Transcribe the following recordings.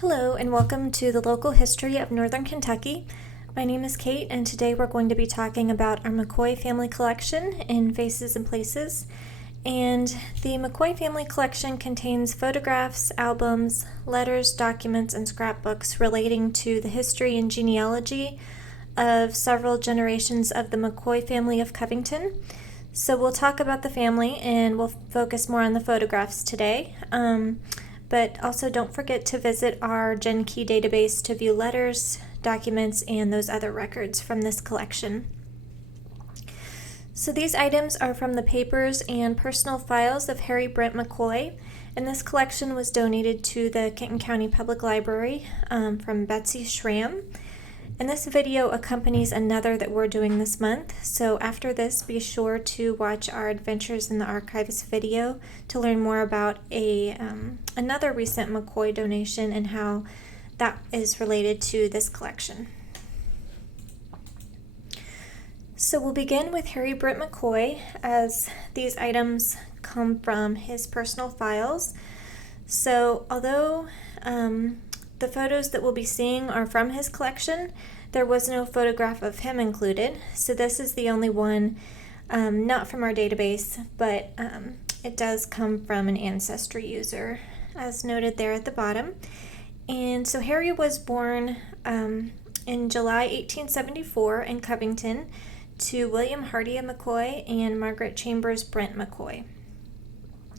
Hello and welcome to the local history of Northern Kentucky. My name is Kate and today we're going to be talking about our Mackoy family collection in Faces and Places. And the Mackoy family collection contains photographs, albums, letters, documents, and scrapbooks relating to the history and genealogy of several generations of the Mackoy family of Covington. So we'll talk about the family and we'll focus more on the photographs today. But also don't forget to visit our GenKey database to view letters, documents, and those other records from this collection. So these items are from the papers and personal files of Harry Brent Mackoy, and this collection was donated to the Kenton County Public Library from Betsy Schramm. And this video accompanies another that we're doing this month, so after this be sure to watch our Adventures in the Archives video to learn more about another recent Mackoy donation and how that is related to this collection. So we'll begin with Harry Brent Mackoy, as these items come from his personal files. So although the photos that we'll be seeing are from his collection, there was no photograph of him included, so this is the only one not from our database, but it does come from an ancestry user, as noted there at the bottom. And so Harry was born in July 1874 in Covington to William Hardy Mackoy and Margaret Chambers Brent Mackoy.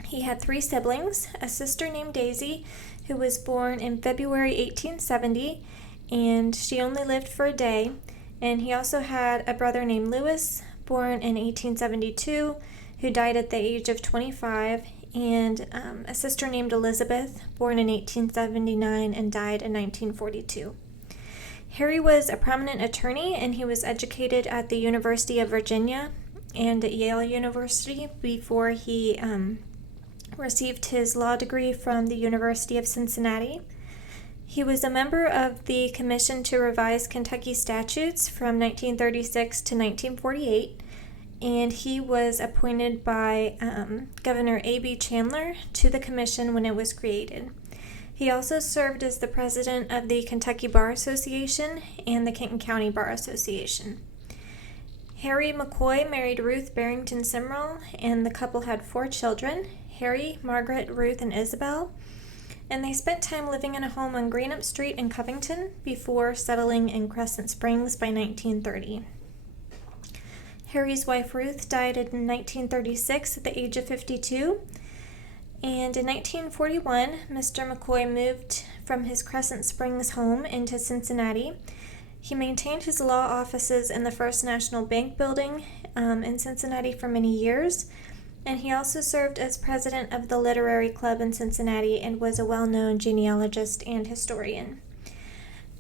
He had three siblings, a sister named Daisy, who was born in February 1870, and she only lived for a day. And he also had a brother named Lewis, born in 1872, who died at the age of 25, and a sister named Elizabeth, born in 1879 and died in 1942. Harry was a prominent attorney, and he was educated at the University of Virginia and at Yale University before he received his law degree from the University of Cincinnati. He was a member of the Commission to Revise Kentucky Statutes from 1936 to 1948, and he was appointed by Governor A.B. Chandler to the commission when it was created. He also served as the president of the Kentucky Bar Association and the Kenton County Bar Association. Harry Mackoy married Ruth Barrington Sumrall, and the couple had 4 children, Harry, Margaret, Ruth, and Isabel, and they spent time living in a home on Greenup Street in Covington before settling in Crescent Springs by 1930. Harry's wife Ruth died in 1936 at the age of 52, and in 1941, Mr. Mackoy moved from his Crescent Springs home into Cincinnati. He maintained his law offices in the First National Bank building in Cincinnati for many years, and he also served as president of the Literary Club in Cincinnati and was a well-known genealogist and historian.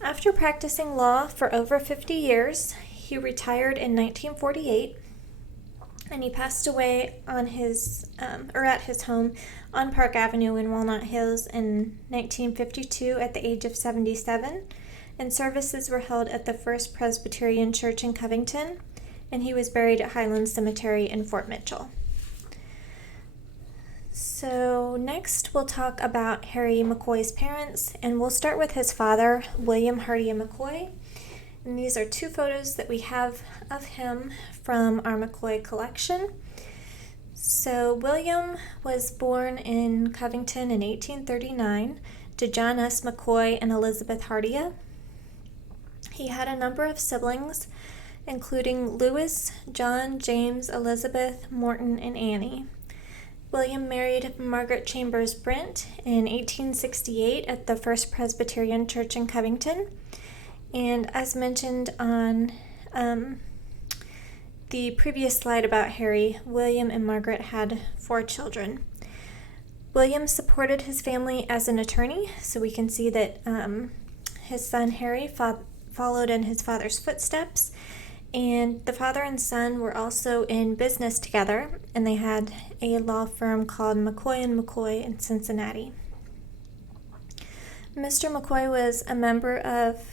After practicing law for over 50 years, he retired in 1948, and he passed away on at his home on Park Avenue in Walnut Hills in 1952 at the age of 77, and services were held at the First Presbyterian Church in Covington, and he was buried at Highland Cemetery in Fort Mitchell. So next we'll talk about Harry Mackoy's parents, and we'll start with his father, William Hardy Mackoy. And these are 2 photos that we have of him from our Mackoy collection. So William was born in Covington in 1839 to John S. Mackoy and Elizabeth Hardy. He had a number of siblings, including Lewis, John, James, Elizabeth, Morton, and Annie. William married Margaret Chambers Brent in 1868 at the First Presbyterian Church in Covington. And as mentioned on the previous slide about Harry, William and Margaret had 4 children. William supported his family as an attorney, so we can see that his son Harry followed in his father's footsteps. And the father and son were also in business together, and they had a law firm called Mackoy & Mackoy in Cincinnati. Mr. Mackoy was a member of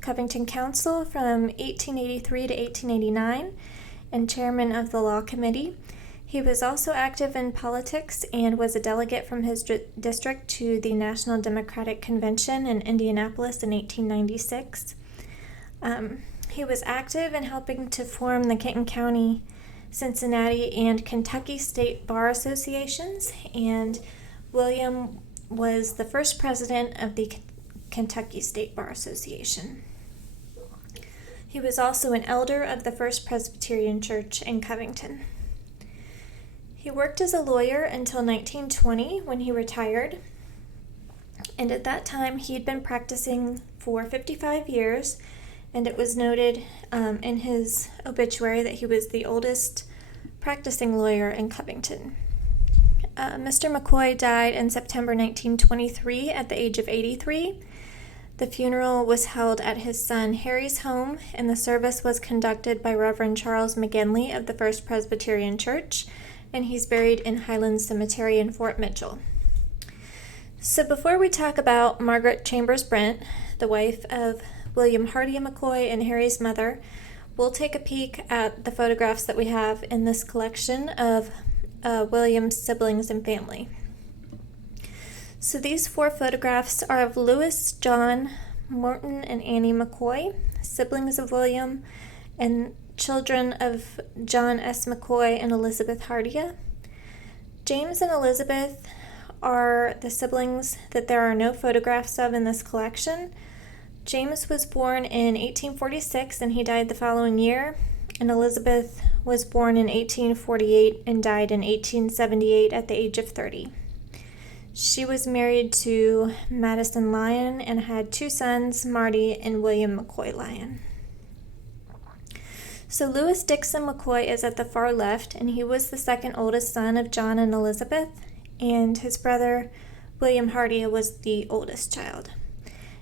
Covington Council from 1883 to 1889 and chairman of the law committee. He was also active in politics and was a delegate from his district to the National Democratic Convention in Indianapolis in 1896. He was active in helping to form the Kenton County, Cincinnati, and Kentucky State Bar Associations, and William was the first president of the Kentucky State Bar Association. He was also an elder of the First Presbyterian Church in Covington. He worked as a lawyer until 1920 when he retired, and at that time he had been practicing for 55 years, and it was noted in his obituary that he was the oldest practicing lawyer in Covington. Mr. McCoy died in September 1923 at the age of 83. The funeral was held at his son Harry's home, and the service was conducted by Reverend Charles McGinley of the First Presbyterian Church, and he's buried in Highland Cemetery in Fort Mitchell. So before we talk about Margaret Chambers Brent, the wife of William Hardy McCoy and Harry's mother, we'll take a peek at the photographs that we have in this collection of William's siblings and family. So these 4 photographs are of Louis, John, Morton, and Annie McCoy, siblings of William, and children of John S. McCoy and Elizabeth Hardia. James and Elizabeth are the siblings that there are no photographs of in this collection. James was born in 1846 and he died the following year, and Elizabeth was born in 1848 and died in 1878 at the age of 30. She was married to Madison Lyon and had 2 sons, Marty and William McCoy Lyon. So Louis Dixon McCoy is at the far left, and he was the second oldest son of John and Elizabeth, and his brother William Hardy was the oldest child.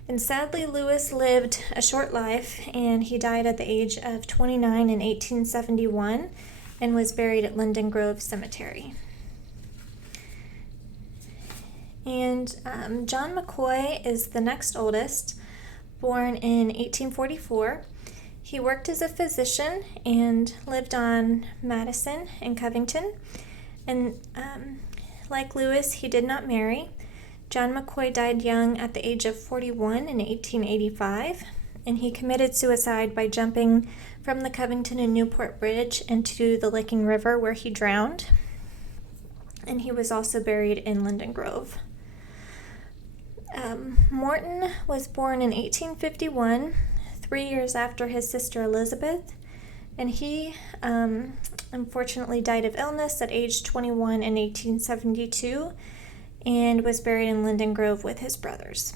And sadly, Louis lived a short life, and he died at the age of 29 in 1871 and was buried at Linden Grove Cemetery. And John McCoy is the next oldest, born in 1844. He worked as a physician and lived on Madison in Covington. And like Louis, he did not marry. John McCoy died young at the age of 41 in 1885, and he committed suicide by jumping from the Covington and Newport Bridge into the Licking River, where he drowned. And he was also buried in Linden Grove. Morton was born in 1851, 3 years after his sister Elizabeth, and he unfortunately died of illness at age 21 in 1872 and was buried in Linden Grove with his brothers.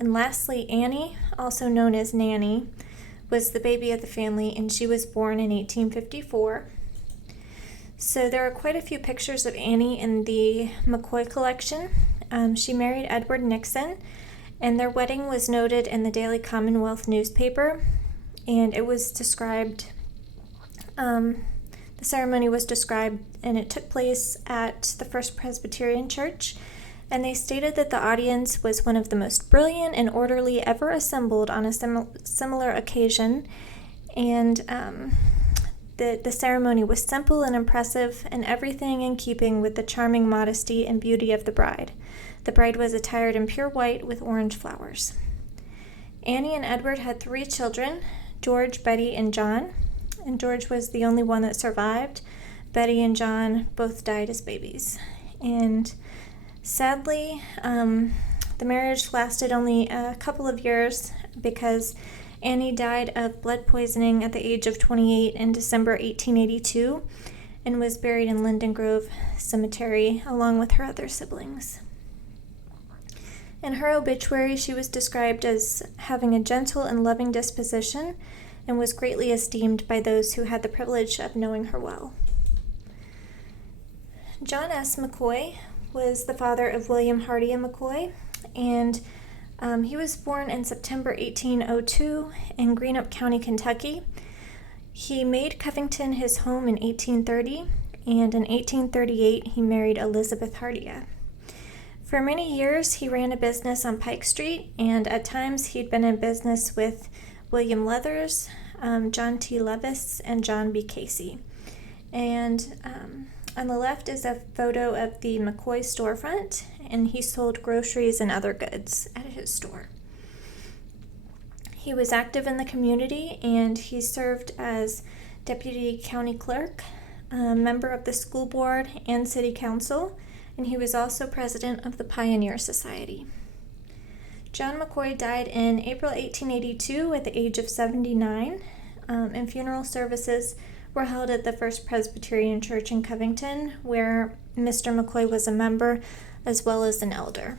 And lastly, Annie, also known as Nanny, was the baby of the family, and she was born in 1854. So there are quite a few pictures of Annie in the McCoy collection. She married Edward Nixon, and their wedding was noted in the Daily Commonwealth newspaper, and it was described, the ceremony was described, and it took place at the First Presbyterian Church, and they stated that the audience was one of the most brilliant and orderly ever assembled on a similar occasion, and the ceremony was simple and impressive, and everything in keeping with the charming modesty and beauty of the bride. The bride was attired in pure white with orange flowers. Annie and Edward had 3 children, George, Betty, and John, and George was the only one that survived. Betty and John both died as babies. And sadly, the marriage lasted only a couple of years because Annie died of blood poisoning at the age of 28 in December 1882 and was buried in Linden Grove Cemetery along with her other siblings. In her obituary, she was described as having a gentle and loving disposition and was greatly esteemed by those who had the privilege of knowing her well. John S. McCoy was the father of William Hardy McCoy, and he was born in September 1802 in Greenup County, Kentucky. He made Covington his home in 1830, and in 1838 he married Elizabeth Hardia. For many years he ran a business on Pike Street, and at times he'd been in business with William Leathers, John T. Levis, and John B. Casey. And on the left is a photo of the McCoy storefront, and he sold groceries and other goods at his store. He was active in the community, and he served as deputy county clerk, a member of the school board and city council, and he was also president of the Pioneer Society. John McCoy died in April 1882 at the age of 79, and funeral services were held at the First Presbyterian Church in Covington, where Mr. McCoy was a member as well as an elder.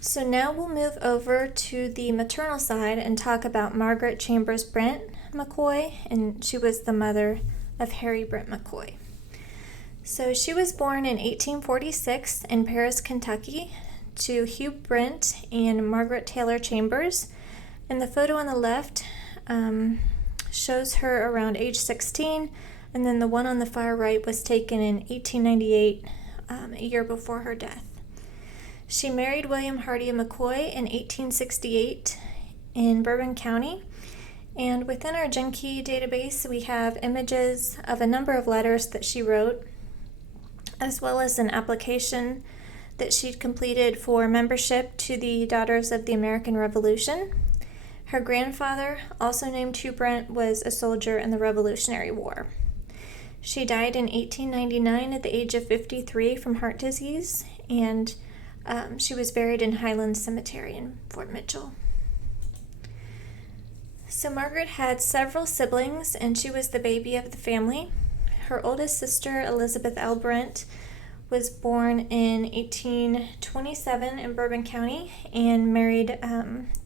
So now we'll move over to the maternal side and talk about Margaret Chambers Brent McCoy, and she was the mother of Harry Brent Mackoy. So she was born in 1846 in Paris, Kentucky, to Hugh Brent and Margaret Taylor Chambers. And the photo on the left shows her around age 16, and then the one on the far right was taken in 1898, a year before her death. She married William Hardy McCoy in 1868 in Bourbon County, and within our Genki database we have images of a number of letters that she wrote, as well as an application that she'd completed for membership to the Daughters of the American Revolution. Her grandfather, also named Hugh Brent, was a soldier in the Revolutionary War. She died in 1899 at the age of 53 from heart disease, and she was buried in Highland Cemetery in Fort Mitchell. So Margaret had several siblings, and she was the baby of the family. Her oldest sister, Elizabeth L. Brent, was born in 1827 in Bourbon County and married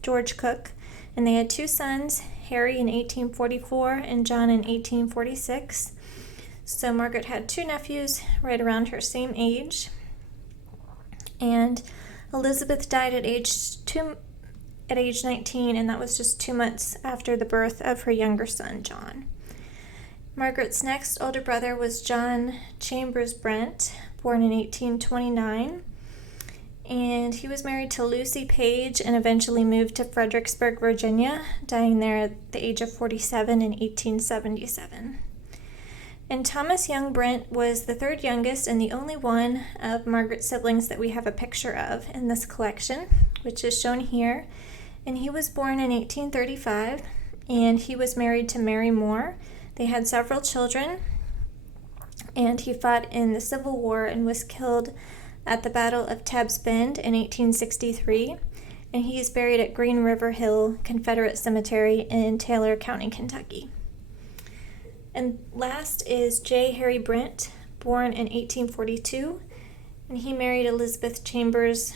George Cook. And they had two sons, Harry in 1844 and John in 1846. So Margaret had two nephews right around her same age. And Elizabeth died at age 19, and that was just 2 months after the birth of her younger son, John. Margaret's next older brother was John Chambers Brent, born in 1829. And he was married to Lucy Page and eventually moved to Fredericksburg, Virginia, dying there at the age of 47 in 1877. And Thomas Young Brent was the third youngest and the only one of Margaret's siblings that we have a picture of in this collection, which is shown here. And he was born in 1835, and he was married to Mary Moore. They had several children, and he fought in the Civil War and was killed at the Battle of Tabb's Bend in 1863, and he is buried at Green River Hill Confederate Cemetery in Taylor County, Kentucky. And last is J. Harry Brent, born in 1842, and he married Elizabeth Chambers,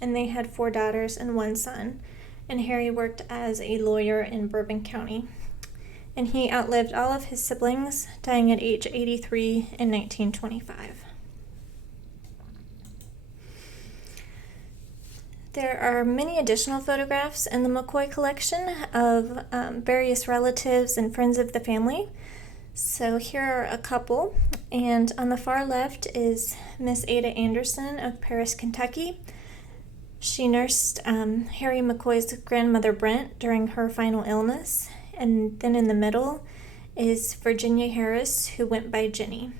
and they had 4 daughters and 1 son, and Harry worked as a lawyer in Bourbon County. And he outlived all of his siblings, dying at age 83 in 1925. There are many additional photographs in the McCoy collection of various relatives and friends of the family. So here are a couple, and on the far left is Miss Ada Anderson of Paris, Kentucky. She nursed Harry McCoy's grandmother Brent during her final illness, and then in the middle is Virginia Harris, who went by Jenny.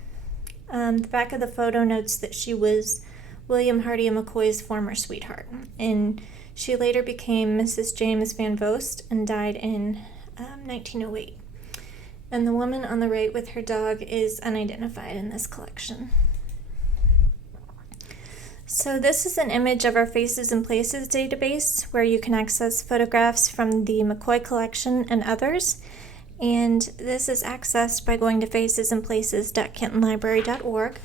The back of the photo notes that she was William Hardy McCoy's former sweetheart, and she later became Mrs. James Van Vost and died in 1908. And the woman on the right with her dog is unidentified in this collection. So this is an image of our Faces and Places database where you can access photographs from the McCoy collection and others. And this is accessed by going to facesandplaces.kentonlibrary.org.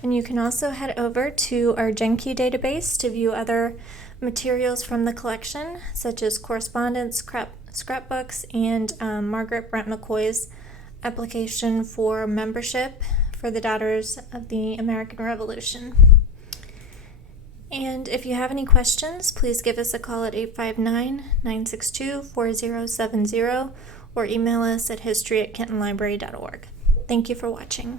And you can also head over to our Genki database to view other materials from the collection, such as correspondence, scrapbooks, and Margaret Brent McCoy's application for membership for the Daughters of the American Revolution. And if you have any questions, please give us a call at 859-962-4070 or email us at history@kentonlibrary.org. Thank you for watching.